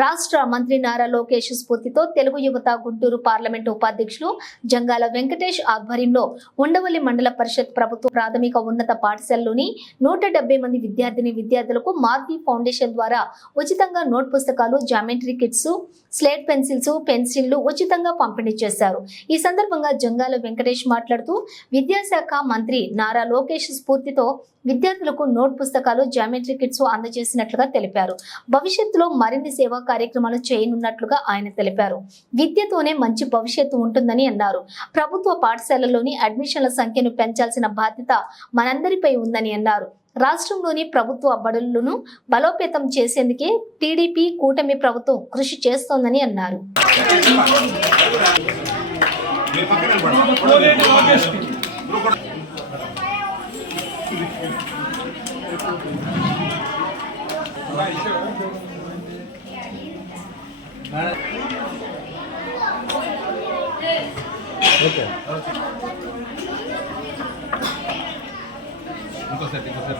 రాష్ట్ర మంత్రి నారా లోకేష్ స్ఫూర్తితో తెలుగు యువత గుంటూరు పార్లమెంటు ఉపాధ్యక్షులు జంగాల వెంకటేష్ ఆధ్వర్యంలో ఉండవల్లి మండల పరిషత్ ప్రభుత్వ ప్రాథమిక ఉన్నత పాఠశాలలోని నూట మంది విద్యార్థిని విద్యార్థులకు మార్వి ఫౌండేషన్ ద్వారా ఉచితంగా నోట్ పుస్తకాలు జామెట్రీ కిట్స్ స్లేట్ పెన్సిల్స్ పెన్సిళ్ళు ఉచితంగా పంపిణీ చేశారు. ఈ సందర్భంగా జంగాల వెంకటేష్ మాట్లాడుతూ విద్యాశాఖ మంత్రి నారా లోకేష్ స్ఫూర్తితో విద్యార్థులకు నోట్ పుస్తకాలు జామెట్రీ కిట్స్ అందజేసినట్లుగా తెలిపారు. భవిష్యత్తులో మరిన్ని సేవా కార్యక్రమాలు చేయనున్నట్లుగా ఆయన తెలిపారు. విద్యతోనే మంచి భవిష్యత్తు ఉంటుందని అన్నారు. ప్రభుత్వ పాఠశాలలోని అడ్మిషన్ల సంఖ్యను పెంచాల్సిన బాధ్యత మనందరిపై ఉందని అన్నారు. రాష్ట్రంలోని ప్రభుత్వ బడులను బలోపేతం చేసేందుకే టీడీపీ కూటమి ప్రభుత్వం కృషి చేస్తోందని అన్నారు. మీ పక్కన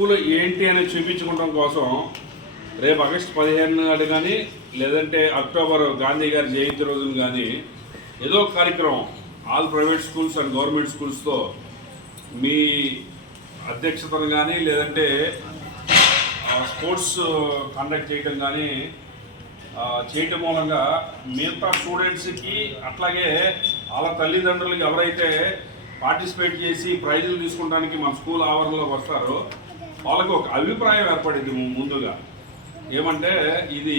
స్కూల్ ఏంటి అని చూపించుకోవడం కోసం రేపు ఆగస్టు పదిహేను నాడు కానీ లేదంటే అక్టోబర్ గాంధీ గారి జయంతి రోజున కానీ ఏదో ఒక కార్యక్రమం all private schools and government స్కూల్స్తో మీ అధ్యక్షతను కానీ లేదంటే స్పోర్ట్స్ కండక్ట్ చేయటం కానీ చేయటం మూలంగా మిగతా స్టూడెంట్స్కి అట్లాగే వాళ్ళ తల్లిదండ్రులకి ఎవరైతే పార్టిసిపేట్ చేసి ప్రైజులు తీసుకోవడానికి మన స్కూల్ ఆవరణలోకి వస్తారో వాళ్ళకి ఒక అభిప్రాయం ఏర్పడింది ముందుగా. ఏమంటే ఇది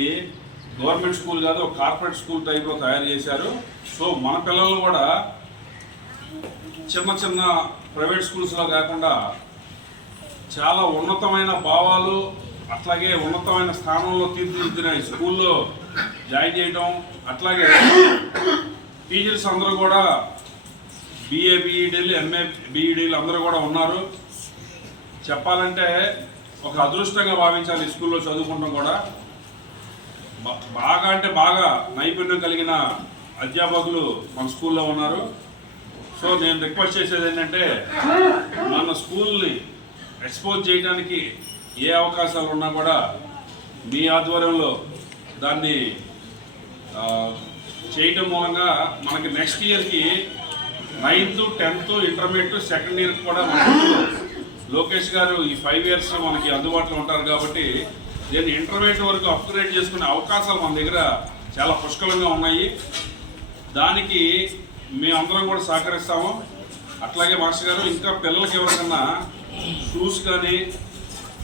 గవర్నమెంట్ స్కూల్ కాదు ఒక కార్పొరేట్ స్కూల్ టైప్లో తయారు చేశారు. సో మన పిల్లలు కూడా చిన్న చిన్న ప్రైవేట్ స్కూల్స్లో కాకుండా చాలా ఉన్నతమైన భావాలు అట్లాగే ఉన్నతమైన స్థానంలో తీర్చిదిద్దిన స్కూల్లో జాయిన్ చేయటం అట్లాగే టీచర్స్ అందరూ కూడా బీఏ బీఈడీలు ఎంఏ బీఈడీలు అందరూ కూడా ఉన్నారు. చెప్పాలంటే ఒక అదృష్టంగా భావించాలి ఈ స్కూల్లో చదువుకుంటాం కూడా. బాగా అంటే బాగా నైపుణ్యం కలిగిన అధ్యాపకులు మన స్కూల్లో ఉన్నారు. సో నేను రిక్వెస్ట్ చేసేది ఏంటంటే మన స్కూల్ని ఎక్స్పోజ్ చేయడానికి ఏ అవకాశాలు ఉన్నా కూడా మీ ఆధ్వర్యంలో దాన్ని చేయటం మూలంగా మనకి నెక్స్ట్ ఇయర్కి ninth tenth intermediate second year కూడా మనకు లోకేష్ గారు ఈ ఫైవ్ ఇయర్స్ మనకి అందుబాటులో ఉంటారు కాబట్టి దీన్ని ఇంటర్మీడియట్ వరకు అప్గ్రేడ్ చేసుకునే అవకాశాలు మన దగ్గర చాలా పుష్కలంగా ఉన్నాయి. దానికి మేమందరం కూడా సహకరిస్తాము. అట్లాగే మాస్టర్ గారు ఇంకా పిల్లలకి ఎవరికన్నా షూస్ కానీ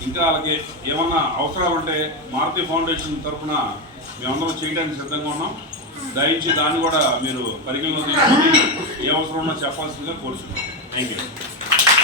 ఇంకా వాళ్ళకి ఏమన్నా అవసరాలు ఉంటే మారుతి ఫౌండేషన్ తరఫున మేమందరం చేయడానికి సిద్ధంగా ఉన్నాం. దయించి దాన్ని కూడా మీరు పరిగణలో తీసుకొని ఏ అవసరం ఉన్నా చెప్పాల్సిందిగా కోరుచున్నాం. Thank you